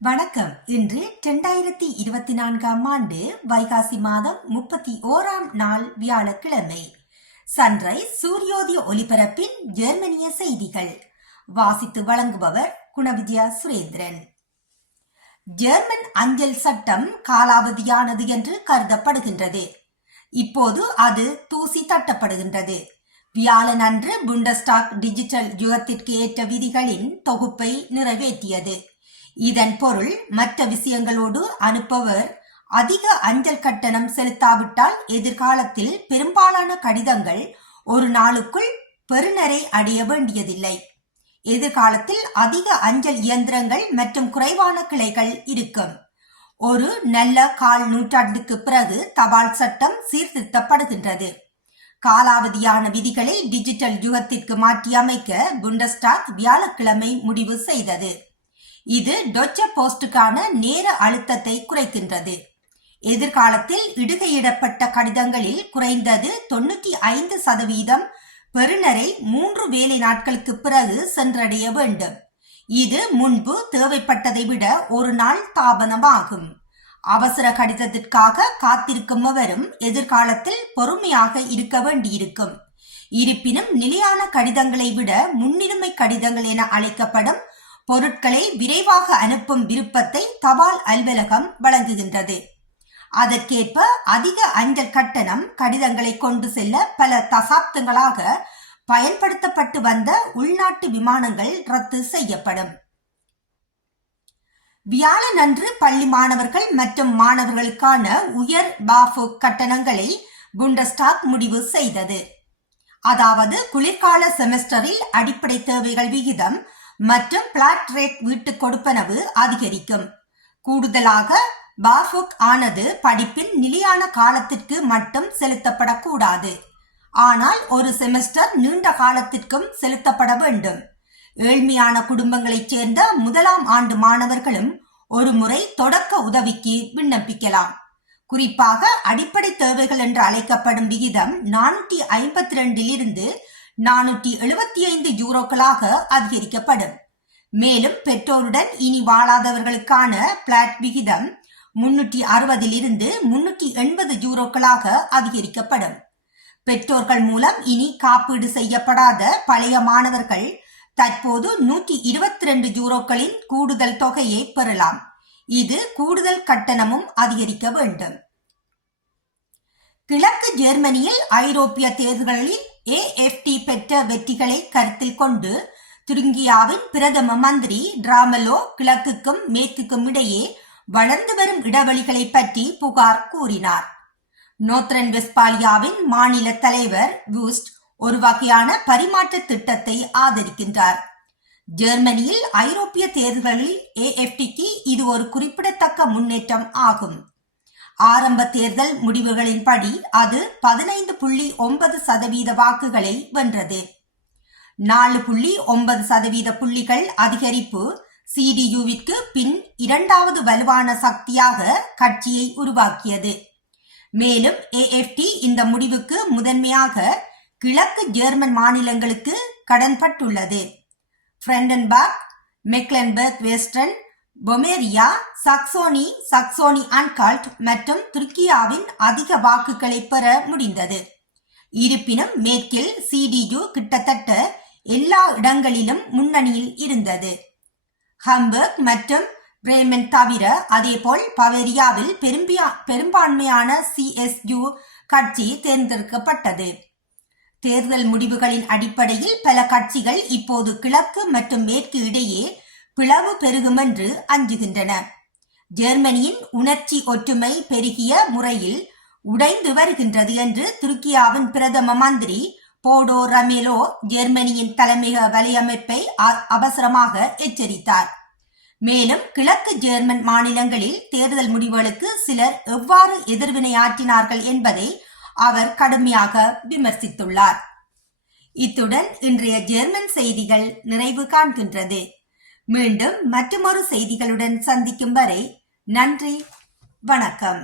வணக்கம். இன்று 2024ஆம் ஆண்டு வைகாசி மாதம் 31ஆம் நாள் வியாழக்கிழமை. சன்ரைஸ் சூரியோதய ஒலிபரப்பின் ஜெர்மனிய செய்திகள் வாசித்து வழங்குபவர் குணவிஜயா சுரேந்திரன். ஜெர்மன் அஞ்சல் சட்டம் காலாவதியானது என்று கருதப்படுகின்றது. இப்போது அது தூசி தட்டப்படுகின்றது. வியாழன் அன்று புண்டஸ்டாக் டிஜிட்டல் யுகத்திற்கு ஏற்ற விதிகளின் தொகுப்பை நிறைவேற்றியது. இதன் பொருள் மற்ற விஷயங்களோடு அனுப்பவர் அதிக அஞ்சல் கட்டணம் செலுத்தாவிட்டால் எதிர்காலத்தில் பெரும்பாலான கடிதங்கள் ஒரு நாளுக்குள் பெறுநரை அடைய வேண்டியதில்லை. எதிர்காலத்தில் அதிக அஞ்சல் இயந்திரங்கள் மற்றும் குறைவான கிளைகள் இருக்கும். ஒரு நல்ல கால் நூற்றாண்டுக்கு பிறகு தபால் சட்டம் சீர்திருத்தப்படுகின்றது. காலாவதியான விதிகளை டிஜிட்டல் யுகத்திற்கு மாற்றியமைக்க புண்டஸ்டாக் வியாழக்கிழமை முடிவு செய்தது. இது டொச்ச போஸ்டுக்கான நேர அழுத்தத்தை குறைக்கின்றது. எதிர்காலத்தில் இடுகையிடப்பட்ட கடிதங்களில் குறைந்தது 95% பெறுநரை 3 வேலை நாட்களுக்கு பிறகு சென்றடைய வேண்டும். இது முன்பு தேவைப்பட்டதை விட ஒரு நாள் தாமதமாகும். அவசர கடிதத்திற்காக காத்திருக்கும் எவரும் எதிர்காலத்தில் பொறுமையாக இருக்க வேண்டியிருக்கும். இருப்பினும் நிலையான கடிதங்களை விட முன்னுரிமை கடிதங்கள் என அழைக்கப்படும் பொருட்களை விரைவாக அனுப்பும் விருப்பத்தை தபால் அலுவலகம் வழங்குகின்றது. அதற்கேற்ப அதிக அஞ்சல் கட்டணம் கடிதங்களை கொண்டு செல்ல பல தசாப்தங்களாக பயன்படுத்தப்பட்டு வந்த உள்நாட்டு விமானங்கள் ரத்து செய்யப்படும். வியாழனன்று பள்ளி மாணவர்கள் மற்றும் மாணவர்களுக்கான உயர் பாஃபு கட்டணங்களை புண்டஸ்டாக் முடிவு செய்தது. அதாவது குளிர்கால செமஸ்டரில் அடிப்படை தேவைகள் விகிதம் மற்றும் பிளாட் ரேட் வீட்டு கொடுப்பனவு அதிகரிக்கும். கூடுதலாக பாஃபுக் ஆனது படிப்பின் நிலையான காலத்திற்கு மட்டும் செலுத்தப்படக்கூடாது. ஆனால் ஒரு செமஸ்டர் நீண்ட காலத்திற்கும் செலுத்தப்பட வேண்டும். ஏழ்மையான குடும்பங்களைச் சேர்ந்த முதலாம் ஆண்டு மாணவர்களும் ஒரு முறை தொடக்க உதவிக்கு விண்ணப்பிக்கலாம். குறிப்பாக அடிப்படை தேவைகள் என்று அழைக்கப்படும் விகிதம் 452 475 யூரோக்களாக அதிகரிக்கப்படும். மேலும் பெற்றோருடன் இனி வாழாதவர்களுக்கான பிளாட் விகிதம் 360 380 யூரோக்களாக அதிகரிக்கப்படும். பெற்றோர்கள் மூலம் இனி காப்பீடு செய்யப்படாத பழைய மாணவர்கள் தற்போது 122 யூரோக்களின் கூடுதல் தொகையை பெறலாம். இது கூடுதல் கட்டணமும் அதிகரிக்க வேண்டும். கிழக்கு ஜெர்மனியில் ஐரோப்பிய தேர்தல்களில் AFD பெற்ற வெற்றிகளை கருத்தில் கொண்டு துரிங்கியாவின் பிரதம மந்திரி டிராமலோ கிழக்குக்கும் மேற்குக்கும் இடையே வளர்ந்து வரும் இடைவெளிகளை பற்றி புகார் கூறினார். நோர்த்ரன் வெஸ்பாலியாவின் மாநில தலைவர் வூஸ்ட் ஒரு வகையான பரிமாற்ற திட்டத்தை ஆதரிக்கின்றார். ஜெர்மனியில் ஐரோப்பிய தேர்தல்களில் AFDக்கு இது ஒரு குறிப்பிடத்தக்க முன்னேற்றம் ஆகும். ஆரம்ப தேர்தல் முடிவுகளின்படி அது 15.9% வாக்குகளை வென்றது. 4.9% புள்ளிகள் அதிகரிப்பு CDUவிற்கு பின் இரண்டாவது வலுவான சக்தியாக கட்சியை உருவாக்கியது. மேலும் AFD இந்த முடிவுக்கு முதன்மையாக கிழக்கு ஜெர்மன் மாநிலங்களுக்கு கடன்பட்டுள்ளது. பிராண்டன்பர்க், மெக்லன்பர்க் வெஸ்டர்ன், பொமேரியா, சாக்சோனி அன்கால்ட் மற்றும் துருக்கியாவின் அதிக வாக்குகளை பெற முடிந்தது. இருப்பினும் மேற்கில் CDU கிட்டத்தட்ட எல்லா இடங்களிலும் முன்னணியில் இருந்தது. ஹம்பர்க் மற்றும் பிரேமன் தவிர அதேபோல் பவேரியாவில் பெரும்பான்மையான CSU கட்சி தேர்ந்தெடுக்கப்பட்டது. தேர்தல் முடிவுகளின் அடிப்படையில் பல கட்சிகள் இப்போது கிழக்கு மற்றும் மேற்கு இடையே பிளவு பெருகும் என்று அஞ்சுகின்றன. ஜெர்மனியின் உணர்ச்சி ஒற்றுமை பெருகிய முறையில் உடைந்து வருகின்றது என்று துருக்கியாவின் பிரதம மந்திரி போடோ ரமேலோ ஜெர்மனியின் தலைமையக வலையமைப்பை அவசரமாக எச்சரித்தார். மேலும் கிழக்கு ஜெர்மன் மாநிலங்களில் தேர்தல் முடிவுகளுக்கு சிலர் எவ்வாறு எதிர்வினையாற்றினார்கள் என்பதை அவர் கடுமையாக விமர்சித்துள்ளார். இத்துடன் இன்றைய ஜெர்மன் செய்திகள் நிறைவு காண்கின்றது. மீண்டும் மற்றொரு செய்திகளுடன் சந்திக்கும் வரை நன்றி, வணக்கம்.